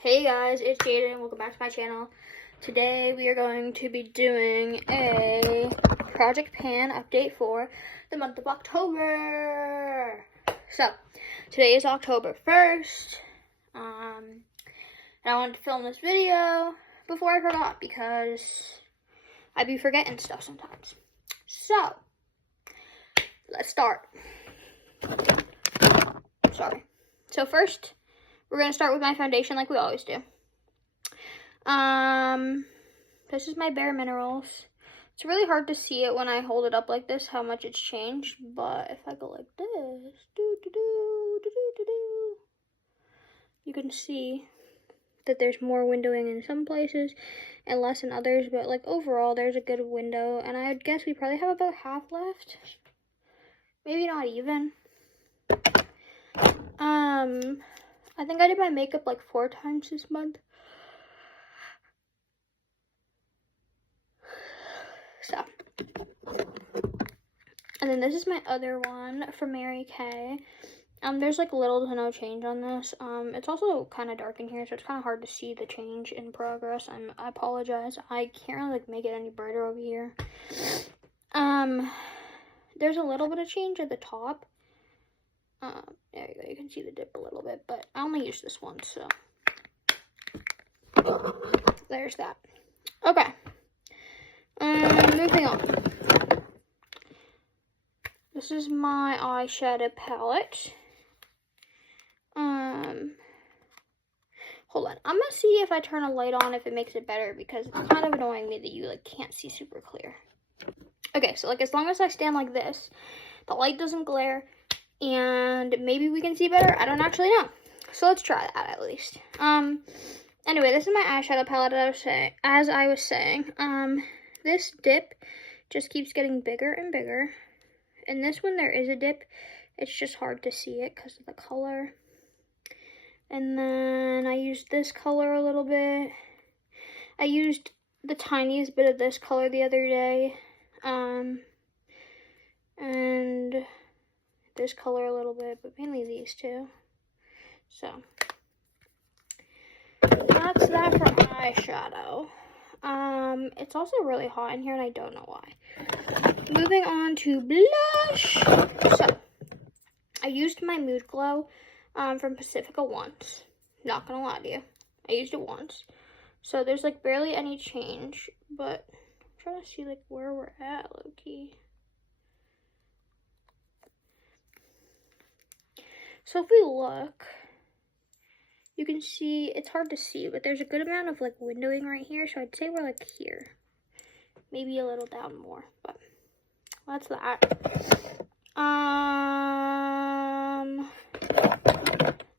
Hey guys, it's Jadyn. Welcome back to my channel. Today we are going to be doing a Project Pan update for the month of October. So, today is October 1st. And I wanted to film this video before I forgot because I be forgetting stuff sometimes. So, let's start. Sorry. So first, we're going to start with my foundation like we always do. This is my Bare Minerals. It's really hard to see it when I hold it up like this, how much it's changed. But if I go like this, you can see that there's more windowing in some places and less in others. But like overall, there's a good window. And I would guess we probably have about half left. Maybe not even. I think I did my makeup like 4 times this month. So. And then this is my other one from Mary Kay. There's like little to no change on this. It's also kind of dark in here, so it's kind of hard to see the change in progress. I apologize. I can't really like make it any brighter over here. There's a little bit of change at the top. There you go. You can see the dip a little bit, but I only use this one, so there's that. Okay. Moving on. This is my eyeshadow palette. Hold on. I'm gonna see if I turn a light on if it makes it better because it's kind of annoying me that you like can't see super clear. Okay, so like as long as I stand like this, the light doesn't glare. And maybe we can see better. I don't actually know. So let's try that at least. Anyway, this is my eyeshadow palette as I was saying. This dip just keeps getting bigger and bigger. And this one, there is a dip. It's just hard to see it because of the color. And then I used this color a little bit. I used the tiniest bit of this color the other day. And this color a little bit, but mainly these two. So that's that for eyeshadow. It's also really hot in here and I don't know why. Moving on to blush. So I used my Mood Glow from Pacifica once. Not gonna lie to you. I used it once. So there's like barely any change, but I'm trying to see like where we're at, low key. So if we look, you can see, it's hard to see, but there's a good amount of like windowing right here. So I'd say we're like here, maybe a little down more, but that's that.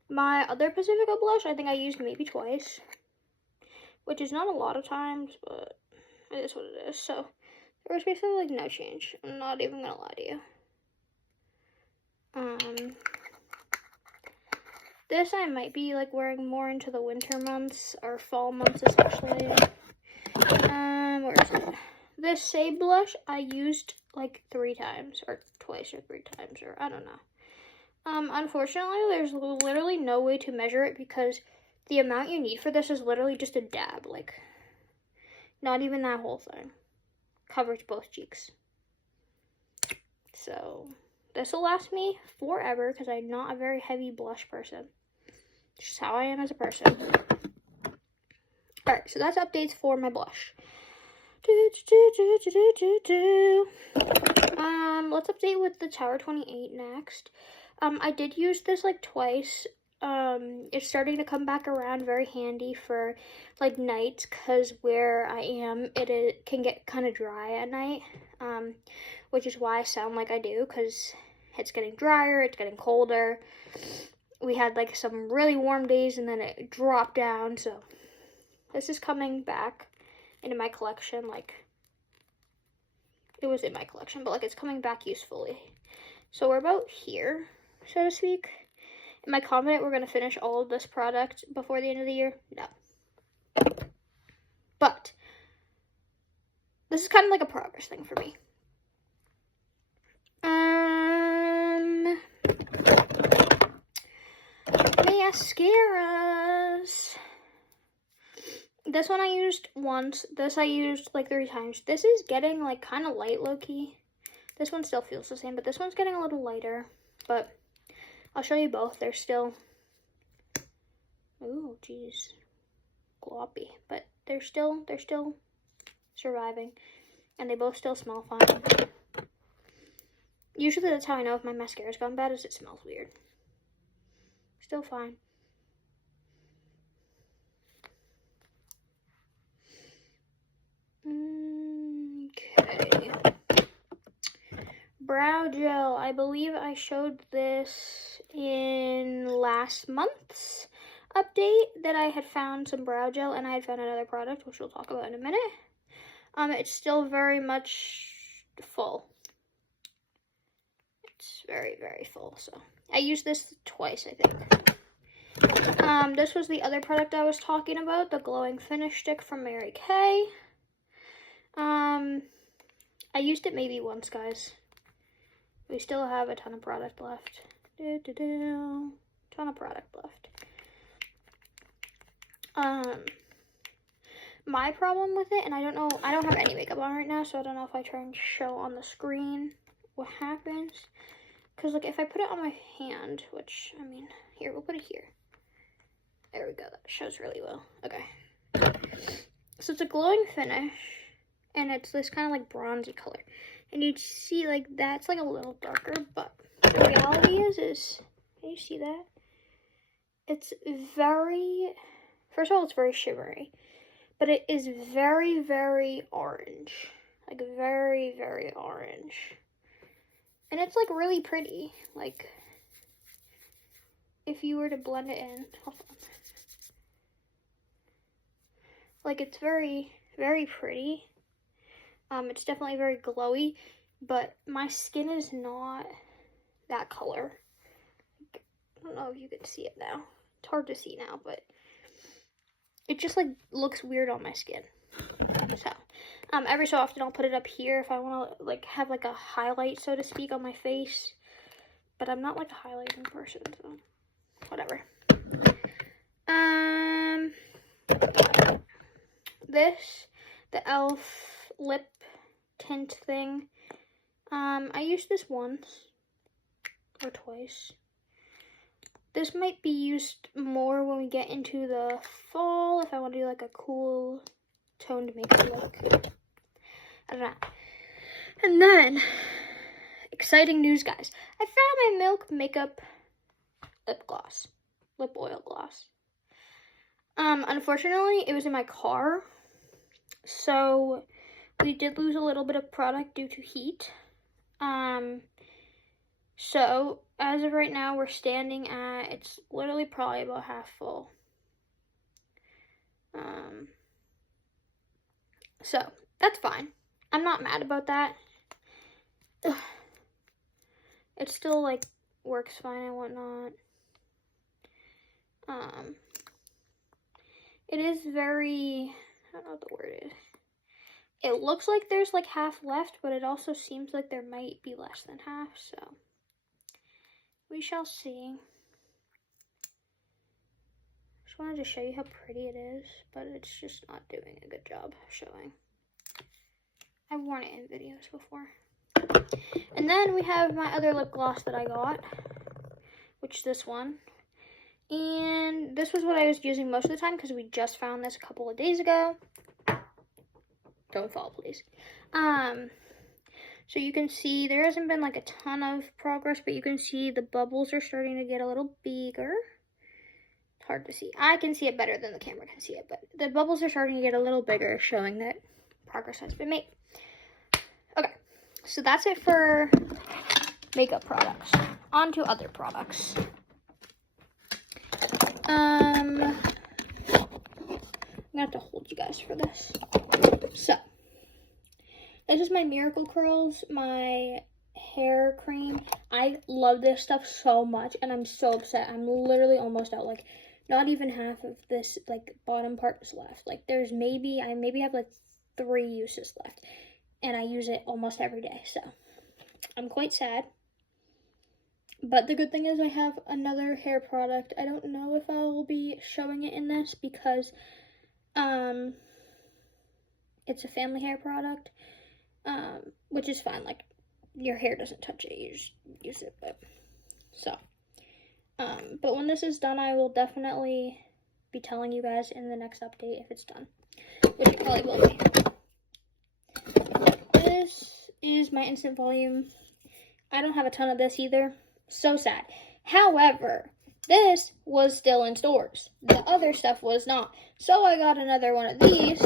My other Pacifica blush, I think I used maybe twice, which is not a lot of times, but it is what it is. So there was basically like no change. I'm not even gonna lie to you. This I might be like wearing more into the winter months or fall months especially. Where is it? This Say blush I used like 3 times or twice or 3 times or I don't know. Unfortunately there's literally no way to measure it because the amount you need for this is literally just a dab, like not even that whole thing. Covers both cheeks. So this will last me forever because I'm not a very heavy blush person. Just how I am as a person. Alright, so that's updates for my blush. Let's update with the Tower 28 next. I did use this like twice. It's starting to come back around, very handy for like nights because where I am, it can get kind of dry at night. Which is why I sound like I do because it's getting drier, it's getting colder. We had like some really warm days and then it dropped down, so this is coming back into my collection. Like it was in my collection, but like it's coming back usefully. So we're about here, so to speak. Am I confident we're going to finish all of this product before the end of the year? No. But this is kind of like a progress thing for me. Mascaras. This one I used once. This I used like 3 times. This is getting like kind of light, low-key. This one still feels the same, but this one's getting a little lighter. But I'll show you both. They're still, ooh, geez, gloppy. But they're still surviving. And they both still smell fine. Usually that's how I know if my mascara's gone bad, is it smells weird. Still fine. Okay. Brow gel. I believe I showed this in last month's update that I had found some brow gel and I had found another product, which we'll talk about in a minute. It's still very much full. It's very, very full. So I used this twice, I think. This was the other product I was talking about, the glowing finish stick from Mary Kay. I used it maybe once, guys. We still have a ton of product left. Ton of product left. My problem with it, and I don't know, I don't have any makeup on right now, so I don't know if I try and show on the screen what happens. Because, like, if I put it on my hand, which, I mean, here, we'll put it here. There we go, that shows really well. Okay. So it's a glowing finish, and it's this kind of, like, bronzy color. And you see, like, that's, like, a little darker, but the reality is, can you see that? It's very, first of all, it's very shimmery. But it is very, very orange. Like, very, very orange. And it's, like, really pretty. Like, if you were to blend it in. Hold on. Like, it's very, very pretty. It's definitely very glowy. But my skin is not that color. Like, I don't know if you can see it now. It's hard to see now, but it just, like, looks weird on my skin. So, every so often I'll put it up here if I want to, like, have, like, a highlight, so to speak, on my face. But I'm not, like, a highlighting person, so whatever. This, the e.l.f. lip tint thing. I used this once or twice. This might be used more when we get into the fall, if I want to do like a cool toned makeup look. I don't know. And then, exciting news, guys. I found my Milk Makeup lip gloss, lip oil gloss. Unfortunately, it was in my car, so we did lose a little bit of product due to heat. So, as of right now, we're standing at, it's literally probably about half full. So, that's fine. I'm not mad about that. Ugh. It still, like, works fine and whatnot. It is very, I don't know what the word is. It looks like there's, like, half left, but it also seems like there might be less than half, so we shall see. Just wanted to show you how pretty it is, but it's just not doing a good job showing. I've worn it in videos before. And then we have my other lip gloss that I got, which is this one. And this was what I was using most of the time because we just found this a couple of days ago. Don't fall, please. So you can see there hasn't been like a ton of progress, but you can see the bubbles are starting to get a little bigger. It's hard to see. I can see it better than the camera can see it, but the bubbles are starting to get a little bigger, showing that progress has been made. Okay, so that's it for makeup products. On to other products. I'm gonna have to hold you guys for this. So, this is my Miracle Curls, my hair cream. I love this stuff so much, and I'm so upset. I'm literally almost out. Like, not even half of this, like, bottom part is left. Like, there's maybe, I maybe have, like, 3 uses left, and I use it almost every day, so I'm quite sad. But the good thing is I have another hair product. I don't know if I will be showing it in this because It's a family hair product, which is fine. Like, your hair doesn't touch it. You just use it. But when this is done, I will definitely be telling you guys in the next update if it's done, which it probably will be. This is my instant volume. I don't have a ton of this either. So sad. However, this was still in stores. The other stuff was not. So I got another one of these,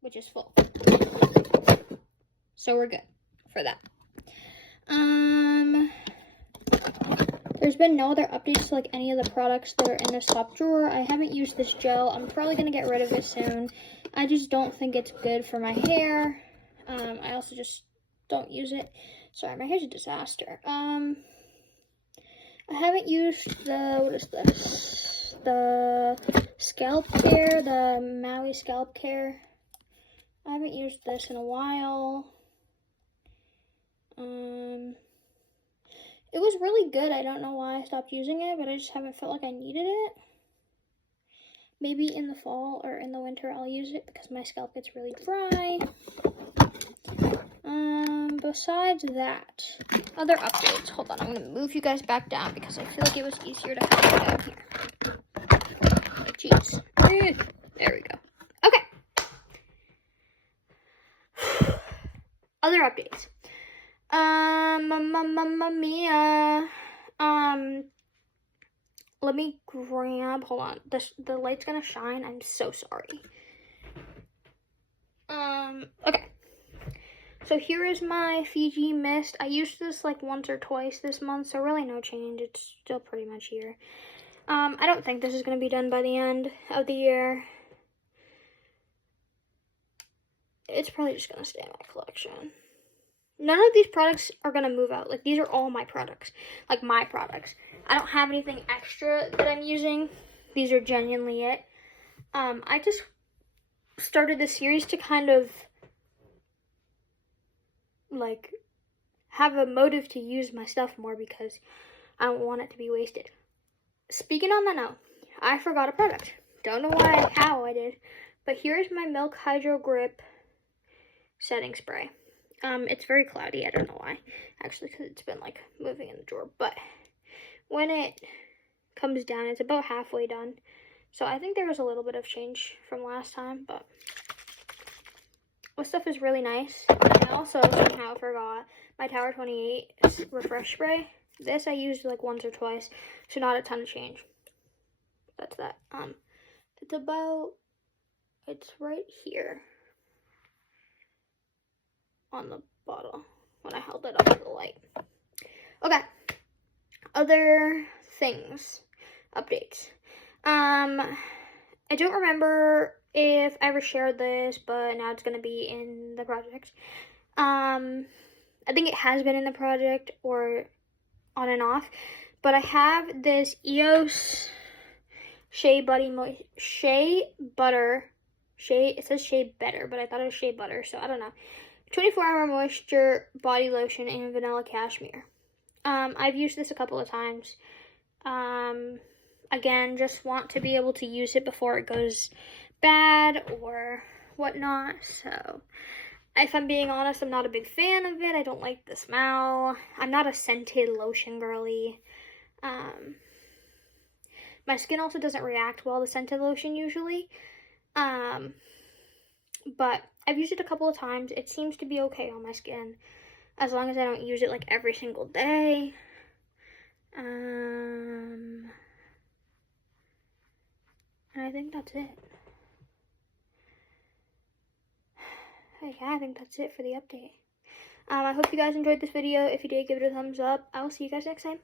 which is full. So we're good for that. There's been no other updates to like any of the products that are in this top drawer. I haven't used this gel. I'm probably going to get rid of it soon. I just don't think it's good for my hair. I also just don't use it. Sorry, my hair's a disaster. I haven't used the, what is this? The scalp care, the Maui scalp care. I haven't used this in a while. It was really good. I don't know why I stopped using it, but I just haven't felt like I needed it. Maybe in the fall or in the winter I'll use it because my scalp gets really dry. Besides that, other updates. Hold on, I'm going to move you guys back down because I feel like it was easier to have you down here. Jeez. There we go. Okay. Other updates. Mamma mia. Let me grab, hold on. The light's gonna shine. I'm so sorry. Okay. So here is my Fiji mist. I used this like once or twice this month, so really no change. It's still pretty much here. I don't think this is gonna be done by the end of the year. It's probably just gonna stay in my collection. None of these products are gonna move out. Like, these are all my products. Like, my products. I don't have anything extra that I'm using. These are genuinely it. I just started this series to kind of, like, have a motive to use my stuff more because I don't want it to be wasted. Speaking on that note, I forgot a product. Don't know why, how I did. But here's my Milk Hydro Grip setting spray. It's very cloudy. I don't know why. Actually, because it's been, like, moving in the drawer. But when it comes down, it's about halfway done. So I think there was a little bit of change from last time. But this stuff is really nice. I also somehow forgot my Tower 28 refresh spray. This I used, like, once or twice. So not a ton of change. That's that. It's right here on the bottle when I held it up to the light. Okay. Other things. Updates. I don't remember if I ever shared this, but now it's gonna be in the project. I think it has been in the project or on and off, but I have this EOS Shea Butter. It says Shea Better, but I thought it was Shea Butter, so I don't know. 24-hour moisture body lotion in vanilla cashmere. I've used this a couple of times. Again, just want to be able to use it before it goes bad or whatnot. So, if I'm being honest, I'm not a big fan of it. I don't like the smell. I'm not a scented lotion girly. My skin also doesn't react well to scented lotion usually. But I've used it a couple of times. It seems to be okay on my skin as long as I don't use it like every single day. And I think that's it. Yeah, I think that's it for the update. I hope you guys enjoyed this video. If you did, give it a thumbs up. I will see you guys next time.